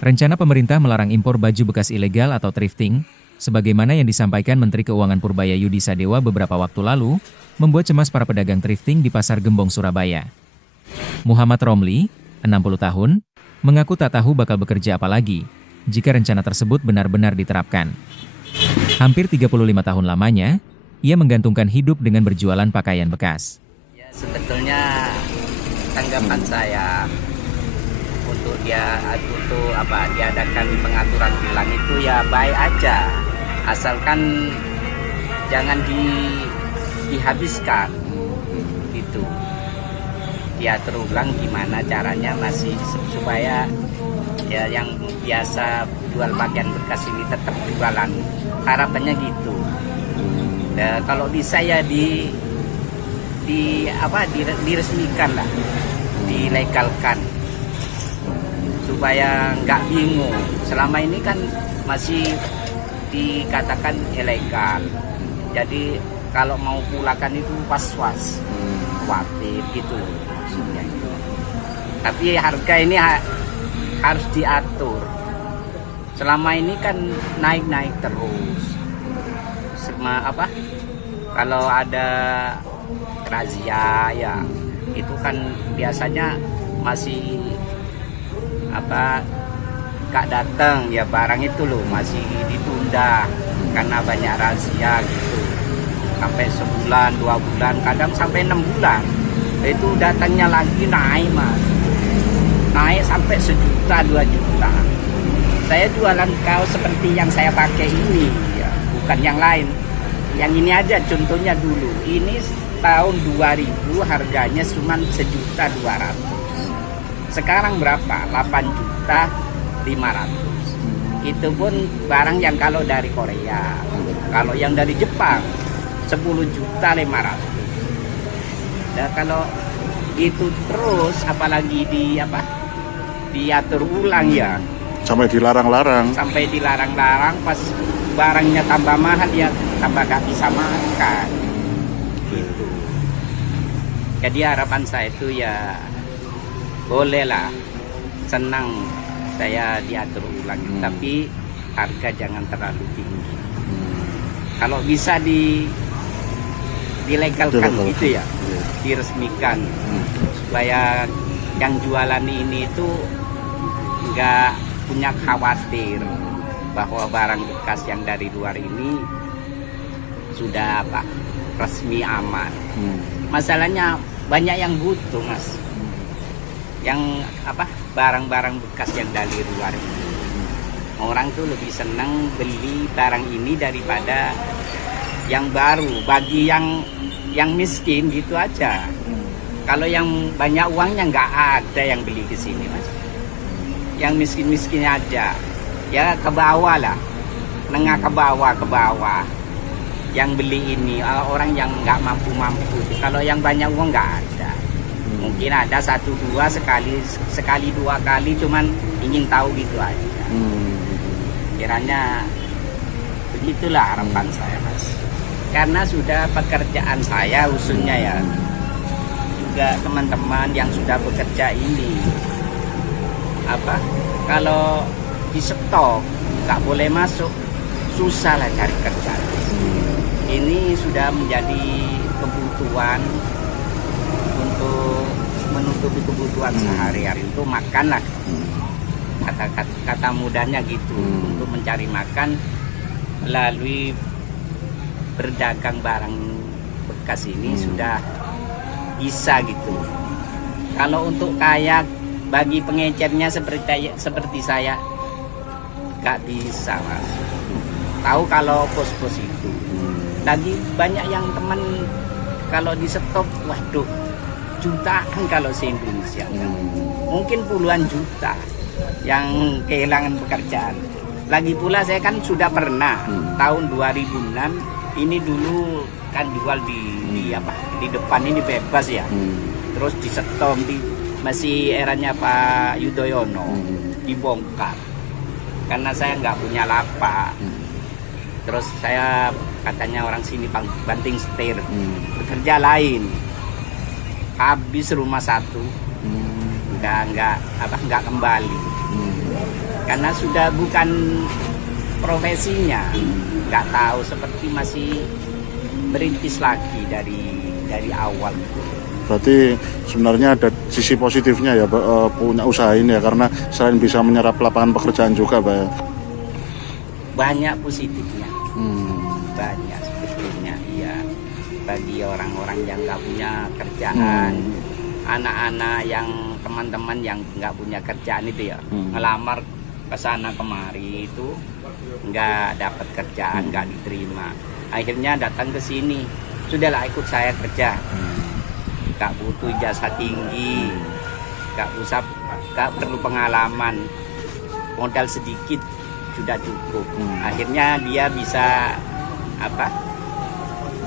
Rencana pemerintah melarang impor baju bekas ilegal atau thrifting, sebagaimana yang disampaikan Menteri Keuangan Purbayayudi Sadewa beberapa waktu lalu, membuat cemas para pedagang thrifting di Pasar Gembong, Surabaya. Muhammad Romli, 60 tahun, mengaku tak tahu bakal bekerja apa lagi jika rencana tersebut benar-benar diterapkan. Hampir 35 tahun lamanya, ia menggantungkan hidup dengan berjualan pakaian bekas. Ya, sebetulnya tanggapan saya untuk diadakan pengaturan ulang itu ya baik aja, asalkan jangan dihabiskan gitu. Diatur ulang gimana caranya masih supaya ya yang biasa jual pakaian bekas ini tetap jualan, harapannya gitu. Ya, kalau bisa ya diresmikan lah, dilegalkan supaya nggak bingung. Selama ini kan masih dikatakan ilegal, jadi kalau mau pulakan itu was-was, khawatir gitu maksudnya itu. Tapi harga ini harus diatur. Selama ini kan naik-naik terus. Kalau ada razia ya itu kan biasanya masih gak datang ya, barang itu loh masih ditunda karena banyak razia gitu, sampai sebulan 2 bulan, kadang sampai 6 bulan itu datangnya lagi naik sampai 1 juta 2 juta. Saya jualan kaos seperti yang saya pakai ini ya, bukan yang lain. Yang ini aja contohnya dulu, ini tahun 2000 harganya cuma 1.200.000. Sekarang berapa? 8.500.000. Itu pun barang yang kalau dari Korea. Kalau yang dari Jepang 10.500.000. Dan kalau itu terus apalagi diatur ulang ya. Sampai dilarang-larang. Sampai dilarang-larang, pas barangnya tambah mahal ya tambah gak bisa makan. Gitu. Jadi harapan saya itu ya bolehlah, senang saya diatur ulang, tapi harga jangan terlalu tinggi. Kalau bisa dilegalkan gitu ya, diresmikan supaya yang jualan ini itu nggak punya khawatir bahwa barang bekas yang dari luar ini sudah resmi aman. Masalahnya banyak yang butuh, Mas. Yang barang-barang bekas yang dari luar ini. Orang tuh lebih senang beli barang ini daripada yang baru. Bagi yang miskin gitu aja. Kalau yang banyak uangnya nggak ada yang beli ke sini, Mas. Yang miskin-miskin aja. Ya ke bawah lah. Menengah ke bawah. Yang beli ini orang yang nggak mampu. Kalau yang banyak uang nggak ada. Mungkin ada 1-2 sekali 2 kali, cuman ingin tahu gitu aja. Kiranya begitulah harapan saya, Mas. Karena sudah pekerjaan saya khususnya ya, juga teman-teman yang sudah bekerja ini kalau di stok nggak boleh masuk, susah lah cari kerja. Ini sudah menjadi kebutuhan untuk menutupi kebutuhan sehari-hari, itu makan lah, kata mudahnya gitu. Untuk mencari makan melalui berdagang barang bekas ini sudah bisa gitu. Kalau untuk kayak bagi pengecernya seperti saya nggak bisa, Mas. Tahu kalau pos-pos itu lagi banyak yang teman kalau di stop, waduh, jutaan kalau se-Indonesia. Mungkin puluhan juta yang kehilangan pekerjaan. Lagi pula saya kan sudah pernah tahun 2006 ini dulu kan jual di depan ini bebas ya. Terus di stop masih eranya Pak Yudhoyono dibongkar karena saya nggak punya lapak. Terus saya katanya orang sini banting setir, bekerja lain, habis rumah satu, udah nggak kembali. karena sudah bukan profesinya, nggak tahu, seperti masih merintis lagi dari awal. Berarti sebenarnya ada sisi positifnya ya, punya usaha ini ya, karena selain bisa menyerap lapangan pekerjaan juga, Pak ya. Banyak positifnya, banyak sebetulnya, iya. Bagi orang-orang yang nggak punya kerjaan, anak-anak yang teman-teman yang nggak punya kerjaan itu ya, ngelamar ke sana kemari itu nggak dapat kerjaan, nggak diterima. Akhirnya datang ke sini, sudahlah ikut saya kerja. Nggak butuh ijazah tinggi, nggak perlu pengalaman, modal sedikit sudah cukup. Akhirnya dia bisa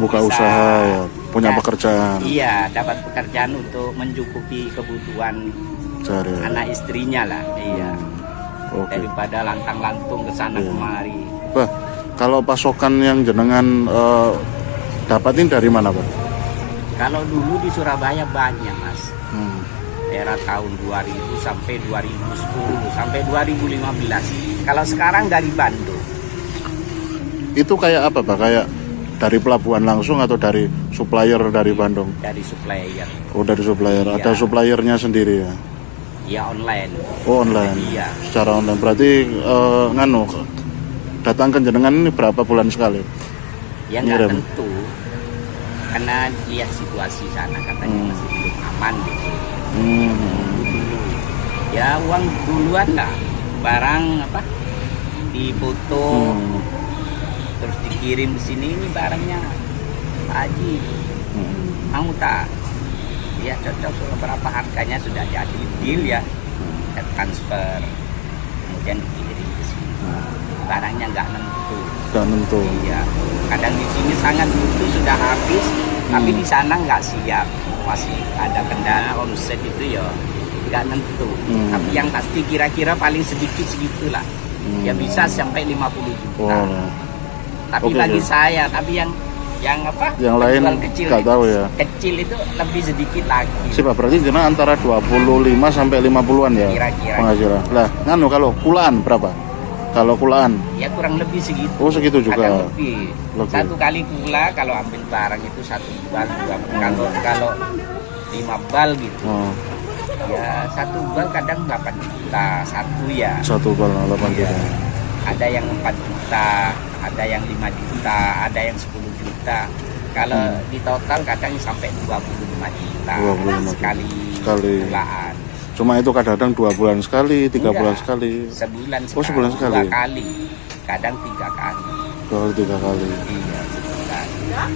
Buka bisa, usaha ya, punya ya, pekerjaan. Iya, dapat pekerjaan untuk mencukupi kebutuhan Cari. anak istrinya lah. Iya. Oke. Daripada lantang-lantung ke sana kemari. Pak, kalau pasokan yang jenengan dapatin dari mana, Pak? Kalau dulu di Surabaya banyak, Mas. Era tahun 2000 sampai 2010 sampai 2015. Kalau sekarang dari Bandung. Itu kayak apa, Pak? Kayak dari pelabuhan langsung atau dari supplier dari Bandung? Dari supplier. Oh, dari supplier. Iya. Ada suppliernya sendiri ya? Ya online. Oh, online. Iya. Secara online. Berarti datang ke jenengan ini berapa bulan sekali? Ya nggak Ngirim. tentu. Karena lihat situasi sana katanya masih belum aman gitu. Dulu. Ya uang duluan lah. Barang dipoto, terus dikirim ke sini, ini barangnya Pak Haji. Mau tak? Ya cocok, berapa harganya sudah jadi deal ya. Transfer. Kemudian dikirim ke sini. Barangnya nggak nentu. Gak nentu. Iya. Kadang di sini sangat butuh sudah habis, tapi di sana nggak siap. Masih ada kendala omset itu ya nggak nentu. Tapi yang pasti kira-kira paling sedikit segitulah. Ya bisa sampai 50 juta. Oh. Tapi Oke, bagi oke. saya, tapi yang Yang lain penjual kecil nggak tahu ya. Kecil itu lebih sedikit lagi. Sih, Pak, berarti jenengan antara 25 sampai 50-an ya Kira-kira. penghasilan. Lah, kalau kulaan berapa? Kalau kulaan? Ya kurang lebih segitu. Oh, segitu juga. Kadang lebih. Lebih. Satu kali pula kalau ambil barang itu 1 bal, 2 bal. Kalau 5 bal gitu. Oh, Ya 1 bal kadang 8 juta satu ya. 1 bal 8 Iya. juta. Ada yang 4 juta, ada yang 5 juta, ada yang 10 juta. Kalau di total kadang sampai 25 juta 25 juta. sekali bulan. Cuma itu kadang-kadang 2 bulan sekali, 3 Enggak. bulan sekali. Sebulan Oh, sebulan sekali. 2 kali. Kadang 3 kali. 3 kali. Iya, sebulan.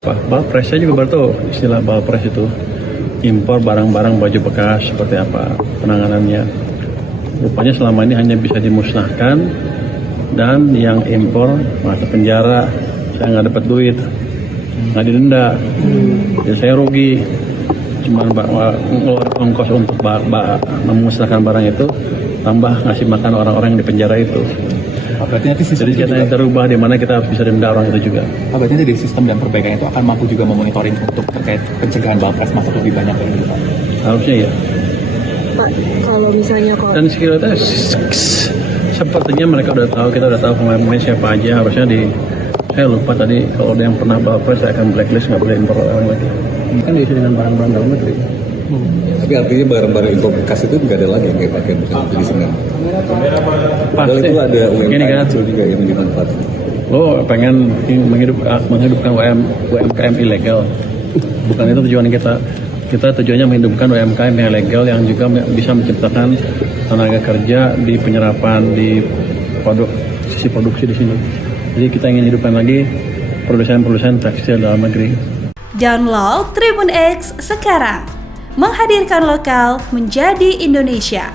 Pak Pres saya juga baru tahu istilah Pak Pres itu, impor barang-barang baju bekas seperti apa penanganannya. Rupanya selama ini hanya bisa dimusnahkan, dan yang impor masuk penjara, saya nggak dapat duit, nggak didenda, jadi saya rugi. Cuma ngeluar ongkos untuk memusnahkan barang itu, tambah ngasih makan orang-orang yang di penjara itu. Berarti nanti sistem Jadi kita yang terubah di mana kita bisa denda orang itu juga. berarti nanti dari sistem dan perbaikan itu akan mampu juga memonitoring untuk terkait pencegahan Bapres masuk lebih banyak lagi, Pak. Harusnya ya. Pak, kalau misalnya kok Dan sekiranya sepertinya mereka udah tahu, kita udah tahu pemain-pemain siapa aja. Harusnya saya lupa tadi kalau ada yang pernah Bapres saya akan blacklist, nggak boleh impor orang lagi. Kan diisi dengan barang-barang dalam negeri. Tapi artinya barang-barang impor bekas itu nggak ada lagi yang kayak pakai bekas jadi semen. Padahal Pasti. itu ada Gini UMKM kan, kecil juga yang dimanfaatkan. lo pengen menghidupkan UMKM ilegal. Bukan itu tujuan kita. Kita tujuannya menghidupkan UMKM yang legal yang juga bisa menciptakan tenaga kerja di penyerapan, di sisi produksi di sini. Jadi kita ingin hidupkan lagi produsen-produsen tekstil dalam negeri. Download Tribun X sekarang, menghadirkan lokal menjadi Indonesia.